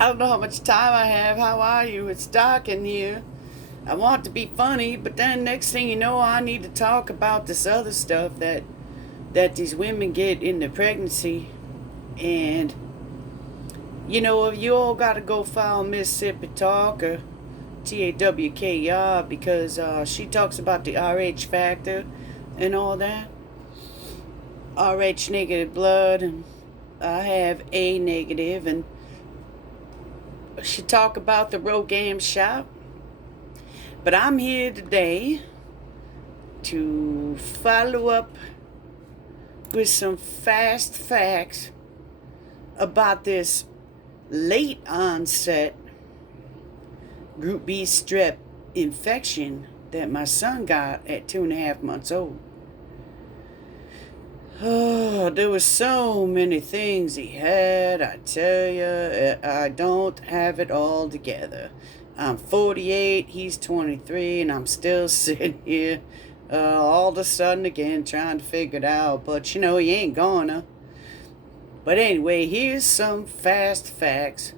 I don't know how much time I have. How are you? It's dark in here. I want to be funny, but then next thing you know, I need to talk about this other stuff that these women get in their pregnancy. And you all got to go follow Mississippi Talk or TAWKR because she talks about the RH factor and all that. RH negative blood, and I have A negative, and she talk about the Rhogam shot. But I'm here today to follow up with some fast facts about this late onset Group B Strep infection that my son got at 2.5 months old. Oh, there were so many things he had, I tell you. I don't have it all together. I'm 48, he's 23, and I'm still sitting here all of a sudden again trying to figure it out. But he ain't gonna. But anyway, here's some fast facts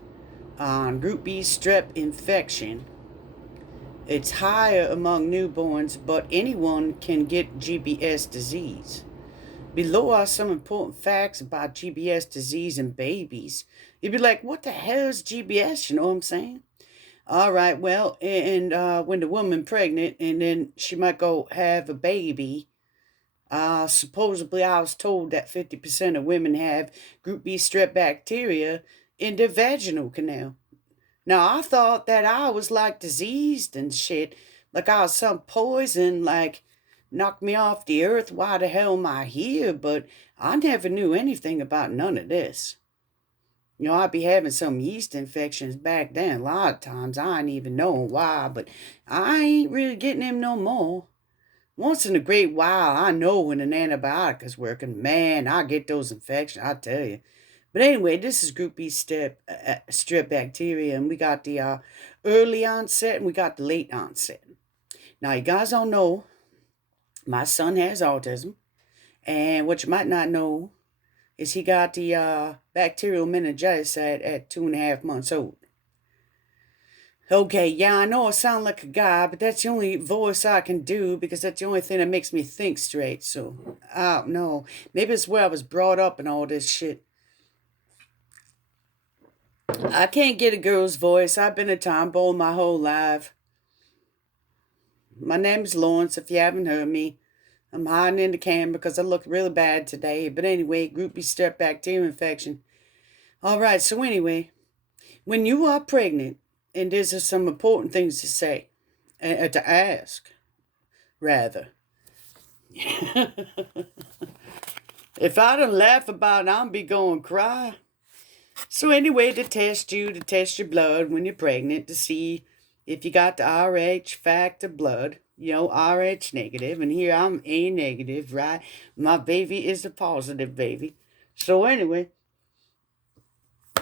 on Group B strep infection. It's higher among newborns, but anyone can get GBS disease. Below are some important facts about GBS disease in babies. You'd be like, what the hell is GBS? You know what I'm saying? All right, well, and when the woman pregnant and then she might go have a baby, supposedly I was told that 50% of women have Group B strep bacteria in their vaginal canal. Now, I thought that I was like diseased and shit, like I was some poison, like knocked me off the earth. Why the hell am I here? But I never knew anything about none of this. I'd be having some yeast infections back then. A lot of times I ain't even knowing why, but I ain't really getting them no more. Once in a great while, I know when an antibiotic is working. Man, I get those infections, I tell you. But anyway, this is Group B strep bacteria, and we got the early onset and we got the late onset. Now, you guys don't know, my son has autism, and what you might not know is he got the bacterial meningitis at 2.5 months old. Okay, yeah, I know I sound like a guy, but that's the only voice I can do because that's the only thing that makes me think straight. So, I don't know. Maybe it's where I was brought up and all this shit. I can't get a girl's voice. I've been a tomboy my whole life. My name's Lawrence, if you haven't heard me. I'm hiding in the camera because I look really bad today. But anyway, Group B strep bacteria infection. All right, so anyway, when you are pregnant, and there's some important things to say, to ask, rather. If I don't laugh about it, I'll be going cry. So anyway, to test your blood when you're pregnant to see if you got the RH factor blood, RH negative, and here I'm A negative, right? My baby is a positive baby. So anyway,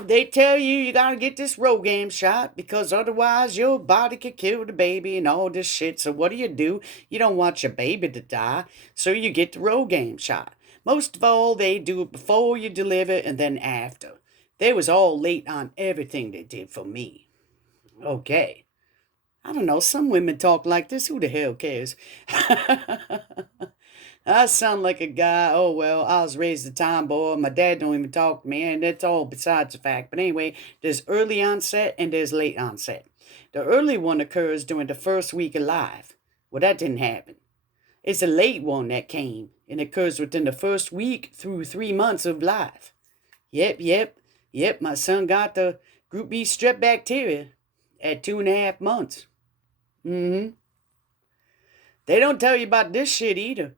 they tell you gotta get this Rhogam shot because otherwise your body could kill the baby and all this shit. So what do? You don't want your baby to die, so you get the Rhogam shot. Most of all, they do it before you deliver and then after. They was all late on everything they did for me. Okay. I don't know, some women talk like this. Who the hell cares? I sound like a guy. Oh, well, I was raised a tomboy. My dad don't even talk to me, and that's all besides the fact. But anyway, there's early onset and there's late onset. The early one occurs during the first week of life. Well, that didn't happen. It's a late one that came and occurs within the first week through 3 months of life. Yep, my son got the Group B strep bacteria at 2.5 months. They don't tell you about this shit either.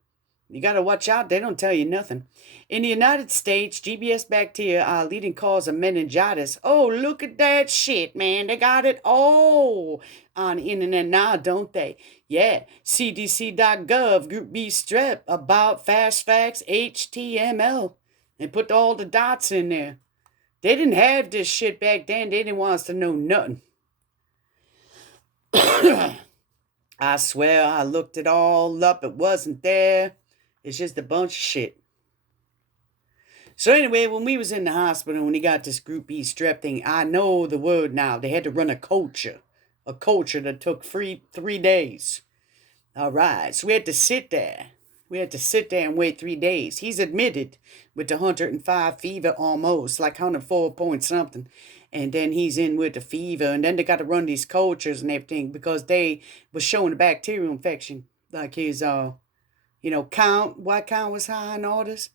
You gotta watch out, they don't tell you nothing. In the United States, GBS bacteria are a leading cause of meningitis. Oh, look at that shit, man. They got it all on the internet now, don't they? Yeah, cdc.gov, Group B strep, about fast facts, HTML. And put all the dots in there. They didn't have this shit back then. They didn't want us to know nothing. I swear I looked it all up. It wasn't there. It's just a bunch of shit. So anyway, when we was in the hospital, when he got this Group B Strep thing, I know the word now. They had to run a culture that took 3 days. All right, so we had to sit there. We had to sit there and wait 3 days. He's admitted with the 105 fever almost, like 104 point something. And then he's in with the fever. And then they got to run these cultures and everything because they was showing a bacterial infection. Like his, white count was high and all this.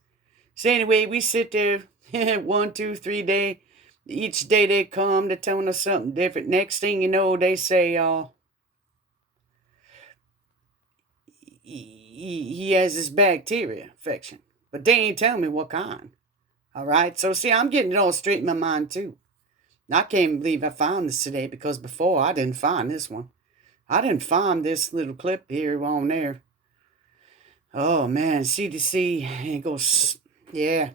So anyway, we sit there 1, 2, 3 day. Each day they come, they're telling us something different. Next thing you know, they say, he has this bacteria infection. But they ain't telling me what kind. All right. So see, I'm getting it all straight in my mind too. I can't believe I found this today because before I didn't find this one. I didn't find this little clip here on there. Oh man, CDC, it goes, yeah,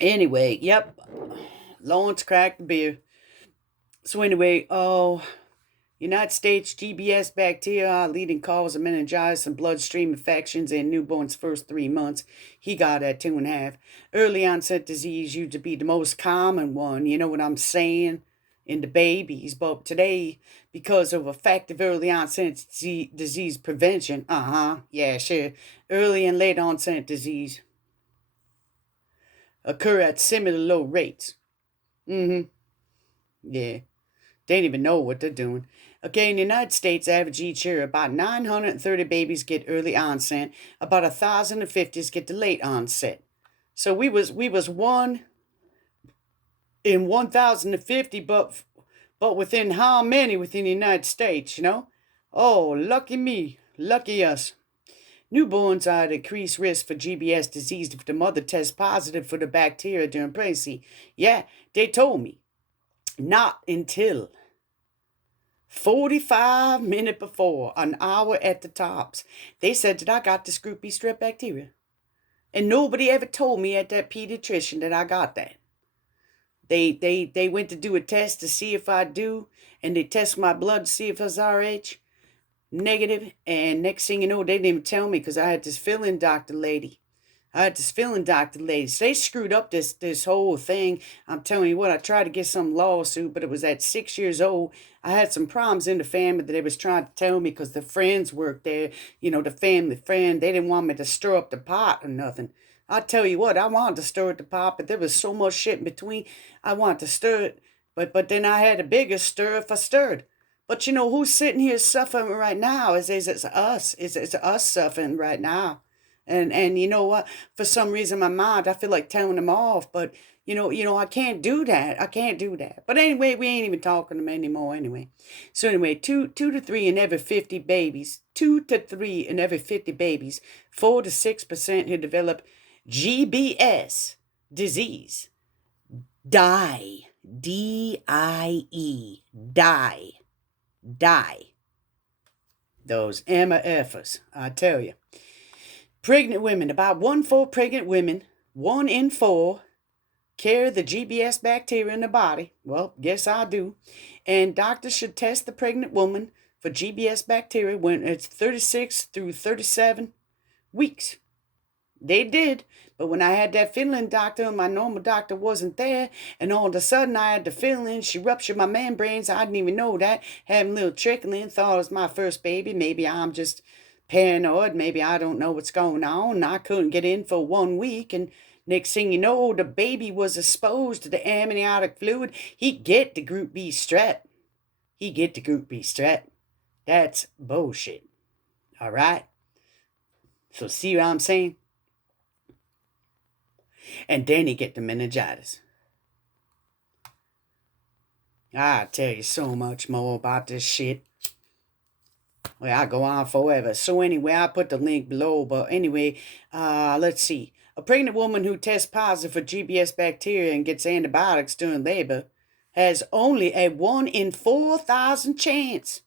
Anyway, yep. Lawrence cracked the beer. So anyway, United States GBS bacteria are leading cause of meningitis and bloodstream infections in newborns' first 3 months. He got at 2.5. Early onset disease used to be the most common one, you know what I'm saying, in the babies. But today, because of effective early onset disease prevention, yeah, sure, early and late onset disease occur at similar low rates. Yeah. They don't even know what they're doing. Okay, in the United States, average each year, about 930 babies get early onset. About 1,050 get the late onset. So we was one in 1,050, but within how many within the United States, Oh, lucky me, lucky us. Newborns are at increased risk for GBS disease if the mother tests positive for the bacteria during pregnancy. Yeah, they told me. Not until 45 minutes before, an hour at the tops. They said that I got this Group B Strep Bacteria. And nobody ever told me at that pediatrician that I got that. They went to do a test to see if I do, and they test my blood to see if I was RH negative. And next thing you know, they didn't even tell me because I had this fill-in doctor lady. So they screwed up this whole thing. I'm telling you what, I tried to get some lawsuit, but it was at 6 years old. I had some problems in the family that they was trying to tell me because the friends worked there, the family friend. They didn't want me to stir up the pot or nothing. I tell you what, I wanted to stir up the pot, but there was so much shit in between. I wanted to stir it, but then I had a bigger stir if I stirred. But who's sitting here suffering right now? It's us. It's us suffering right now. And you know what? For some reason, my mind, I feel like telling them off. But I can't do that. I can't do that. But anyway, we ain't even talking to them anymore. Anyway, so anyway, two to three in every 50 babies. 2 to 3 in every 50 babies. 4 to 6% who develop GBS disease die. D-I-E. Die. Those MFers, I tell you. Pregnant women, about 1 in 4 pregnant women, 1 in 4, carry the GBS bacteria in the body. Well, guess I do. And doctors should test the pregnant woman for GBS bacteria when it's 36 through 37 weeks. They did. But when I had that fill-in doctor and my normal doctor wasn't there, and all of a sudden I had to fill in, she ruptured my membranes. I didn't even know that. Had a little trickling, thought it was my first baby. Maybe I'm just paranoid. Maybe I don't know what's going on. I couldn't get in for 1 week, and next thing you know, the baby was exposed to the amniotic fluid. He get the Group B Strep. That's bullshit. All right? So see what I'm saying? And then he get the meningitis. I tell you so much more about this shit. Well, I go on forever. So anyway, I'll put the link below. But anyway, let's see. A pregnant woman who tests positive for GBS bacteria and gets antibiotics during labor has only a 1 in 4,000 chance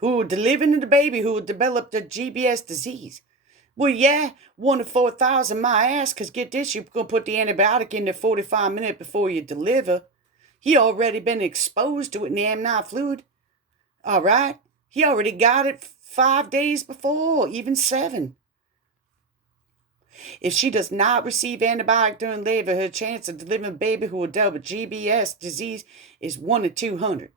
who delivering the baby who will develop the GBS disease. Well, yeah, 1 in 4,000, my ass, because get this, you're going to put the antibiotic in there 45 minutes before you deliver. He already been exposed to it in the amniotic fluid. All right? He already got it 5 days before, even 7. If she does not receive antibiotic during labor, her chance of delivering a baby who will die with GBS disease is 1 in 200.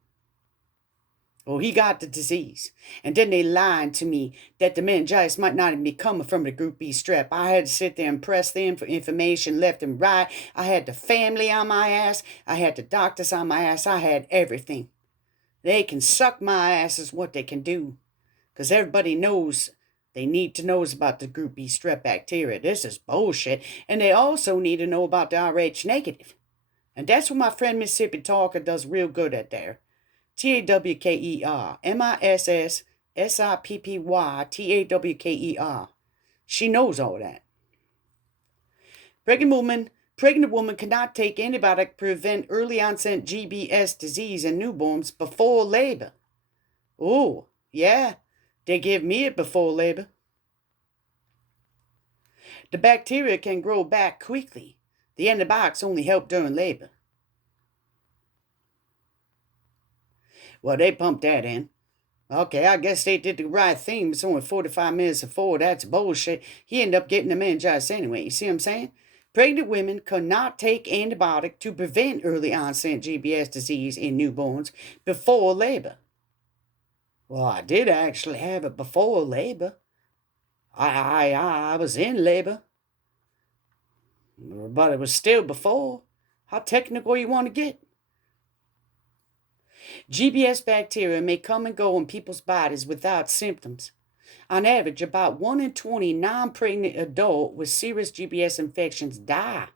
Well, he got the disease. And then they lied to me that the meningitis might not even be coming from the Group B Strep. I had to sit there and press them for information left and right. I had the family on my ass. I had the doctors on my ass. I had everything. They can suck my ass is what they can do. Because everybody knows, they need to know about the Group B Strep Bacteria. This is bullshit. And they also need to know about the Rh negative. And that's what my friend Mississippi Talker does real good at there. TAWKER, MISSSIPPY, TAWKER. She knows all that. Pregnant woman cannot take antibiotic to prevent early onset GBS disease in newborns before labor. Oh, yeah, they give me it before labor. The bacteria can grow back quickly. The antibiotics only help during labor. Well, they pumped that in. Okay, I guess they did the right thing, but it's only 45 minutes before. That's bullshit. He ended up getting the meningitis anyway. You see what I'm saying? Pregnant women cannot take antibiotic to prevent early onset GBS disease in newborns before labor. Well, I did actually have it before labor. I was in labor. But it was still before. How technical you want to get? GBS bacteria may come and go in people's bodies without symptoms. On average, about 1 in 20 non-pregnant adults with serious GBS infections die.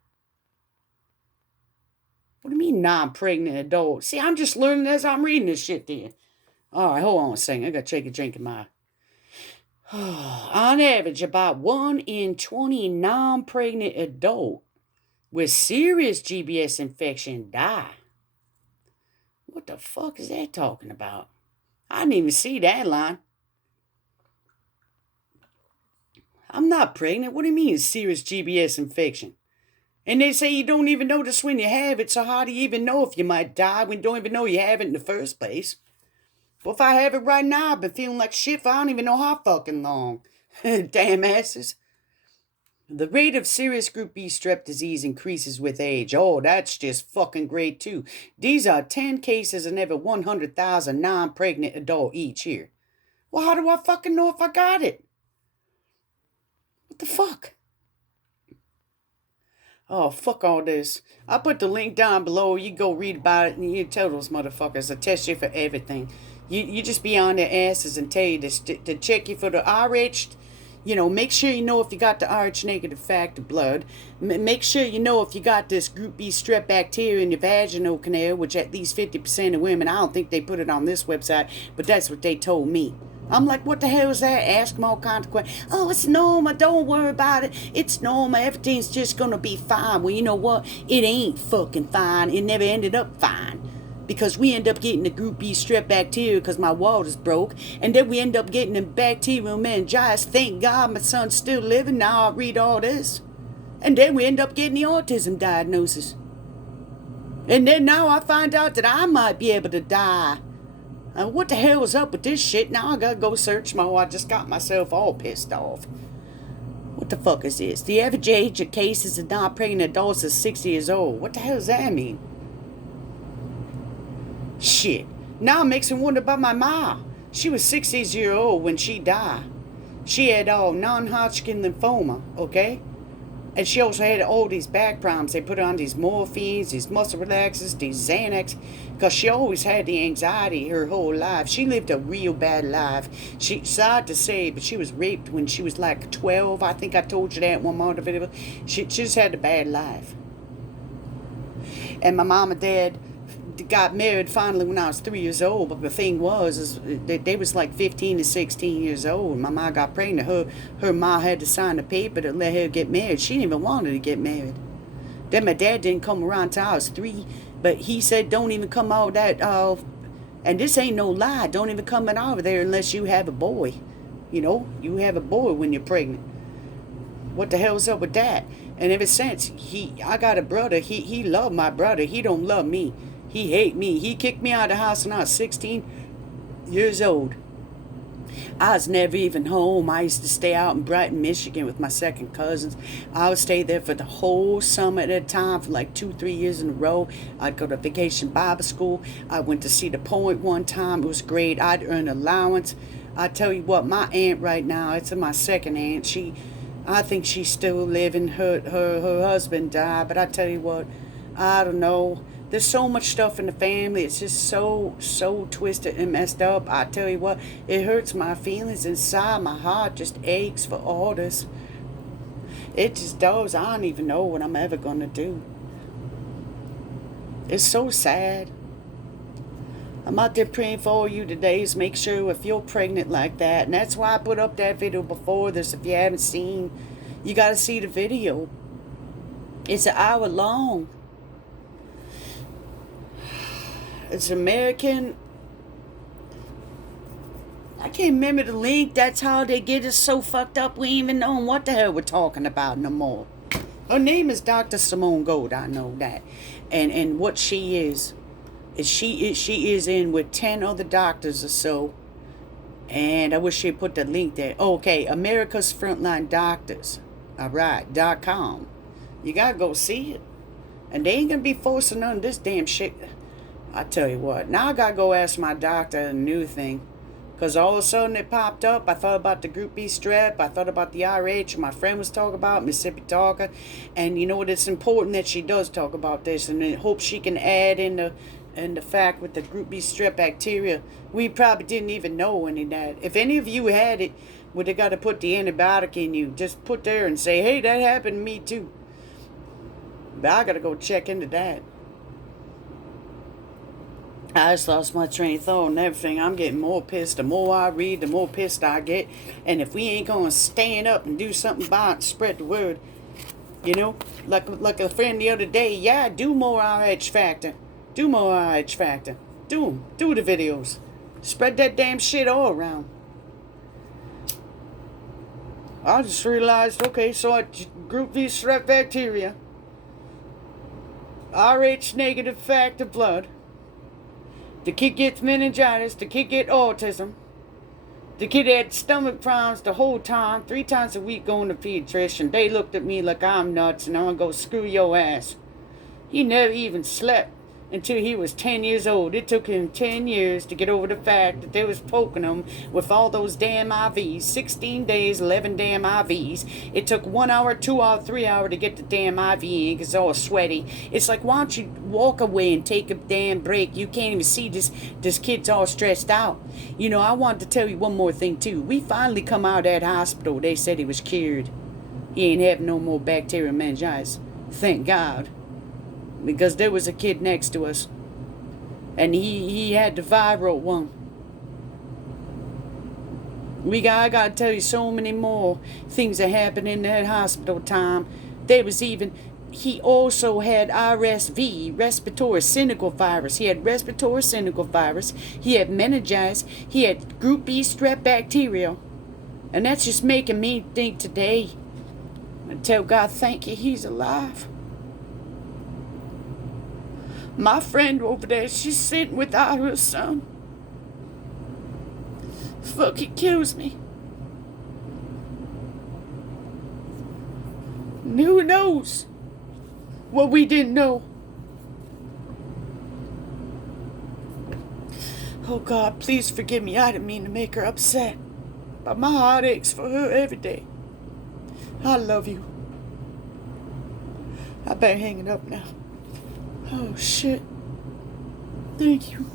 What do you mean non-pregnant adults? See, I'm just learning as I'm reading this shit there. All right, hold on a second. I got to take a drink of my... On average, about 1 in 20 non-pregnant adults with serious GBS infection die. What the fuck is that talking about? I didn't even see that line. I'm not pregnant. What do you mean serious GBS infection? And they say you don't even notice when you have it, so how do you even know if you might die when you don't even know you have it in the first place? Well, if I have it right now, I've been feeling like shit for I don't even know how fucking long. Damn asses. The rate of serious Group B strep disease increases with age. Oh, that's just fucking great too. These are 10 cases in every 100,000 non-pregnant adult each year. Well, how do I fucking know if I got it? What the fuck? Oh, fuck all this. I'll put the link down below. You go read about it and you tell those motherfuckers to test you for everything. You just be on their asses and tell you to check you for the RH. You know, make sure you know if you got the Rh negative factor blood. Make sure you know if you got this Group B strep bacteria in your vaginal canal, which at least 50% of women, I don't think they put it on this website, but that's what they told me. I'm like, what the hell is that? Ask them all kinds of questions. Oh, it's normal. Don't worry about it. It's normal. Everything's just going to be fine. Well, you know what? It ain't fucking fine. It never ended up fine. Because we end up getting the Group B strep bacteria because my water's broke. And then we end up getting the bacterial meningitis. Thank God my son's still living. Now I read all this. And then we end up getting the autism diagnosis. And then now I find out that I might be able to die. What the hell is up with this shit? Now I gotta go search more. I just got myself all pissed off. What the fuck is this? The average age of cases of non-pregnant adults is 60 years old. What the hell does that mean? Shit. Now it makes me wonder about my ma. She was 60 years old when she died. She had non-Hodgkin lymphoma, okay? And she also had all these back problems. They put her on these morphines, these muscle relaxers, these Xanax, because she always had the anxiety her whole life. She lived a real bad life. She, sad to say, but she was raped when she was like 12. I think I told you that in one more video. She just had a bad life. And my mom and dad got married finally when I was 3 years old, but the thing was is they was like 15 to 16 years old. My mom got pregnant. Her mom had to sign a paper to let her get married. She didn't even want her to get married. Then my dad didn't come around till I was 3, but he said don't even come out that and this ain't no lie, don't even come in over there unless you have a boy. You know, you have a boy when you're pregnant. What the hell's up with that? And ever since I got a brother, he loved my brother. He don't love me. He hate me. He kicked me out of the house when I was 16 years old. I was never even home. I used to stay out in Brighton, Michigan with my second cousins. I would stay there for the whole summer at a time for like 2-3 years in a row. I'd go to vacation Bible school. I went to Cedar Point one time. It was great. I'd earn allowance. I tell you what, my aunt right now, it's my second aunt. I think she's still living. Her husband died, but I tell you what, I don't know. There's so much stuff in the family. It's just so twisted and messed up. I tell you what, it hurts my feelings inside. My heart just aches for all this. It just does. I don't even know what I'm ever going to do. It's so sad. I'm out there praying for all you today. So make sure if you're pregnant like that. And that's why I put up that video before this. If you haven't seen, you got to see the video. It's an hour long. It's American. I can't remember the link. That's how they get us so fucked up we ain't even know what the hell we're talking about no more. Her name is Dr. Simone Gold. I know that. And what she is she is in with 10 other doctors or so. And I wish she put the link there. Okay, America's Frontline Doctors. Alright, .com. You gotta go see it. And they ain't gonna be forcing none of this damn shit. I tell you what, now I gotta go ask my doctor a new thing. Because all of a sudden it popped up. I thought about the Group B Strep. I thought about the RH. My friend was talking about Mississippi Talker. And you know what? It's important that she does talk about this. And I hope she can add in the fact with the Group B Strep Bacteria. We probably didn't even know any of that. If any of you had it, would have got to put the antibiotic in you. Just put there and say, hey, that happened to me too. But I got to go check into that. I just lost my train of thought and everything. I'm getting more pissed. The more I read, the more pissed I get. And if we ain't going to stand up and do something about it and spread the word, you know, like a friend the other day, yeah, do more RH Factor. Do more RH Factor. Do them. Do the videos. Spread that damn shit all around. I just realized, okay, so I Group B Strep Bacteria, RH negative factor blood. The kid gets meningitis. The kid get autism. The kid had stomach problems the whole time. 3 times a week going to pediatrician. They looked at me like I'm nuts and I'm going to go screw your ass. He never even slept until he was 10 years old. It took him 10 years to get over the fact that they was poking him with all those damn IVs. 16 days, 11 damn IVs. It took 1 hour, 2 hours, 3 hours to get the damn IV in because it's all sweaty. It's like, why don't you walk away and take a damn break? You can't even see this kid's all stressed out. You know, I wanted to tell you one more thing too. We finally come out of that hospital. They said he was cured. He ain't having no more bacterial meningitis. Thank God. Because there was a kid next to us. And he had the viral one. I gotta tell you so many more things that happened in that hospital time. He also had RSV, respiratory syncytial virus. He had respiratory syncytial virus. He had meningitis. He had Group B Strep Bacteria. And that's just making me think today. I tell God, thank you, he's alive. My friend over there, she's sitting without her son. Fucking kills me. And who knows what we didn't know? Oh God, please forgive me. I didn't mean to make her upset. But my heart aches for her every day. I love you. I better hang it up now. Oh shit. Thank you.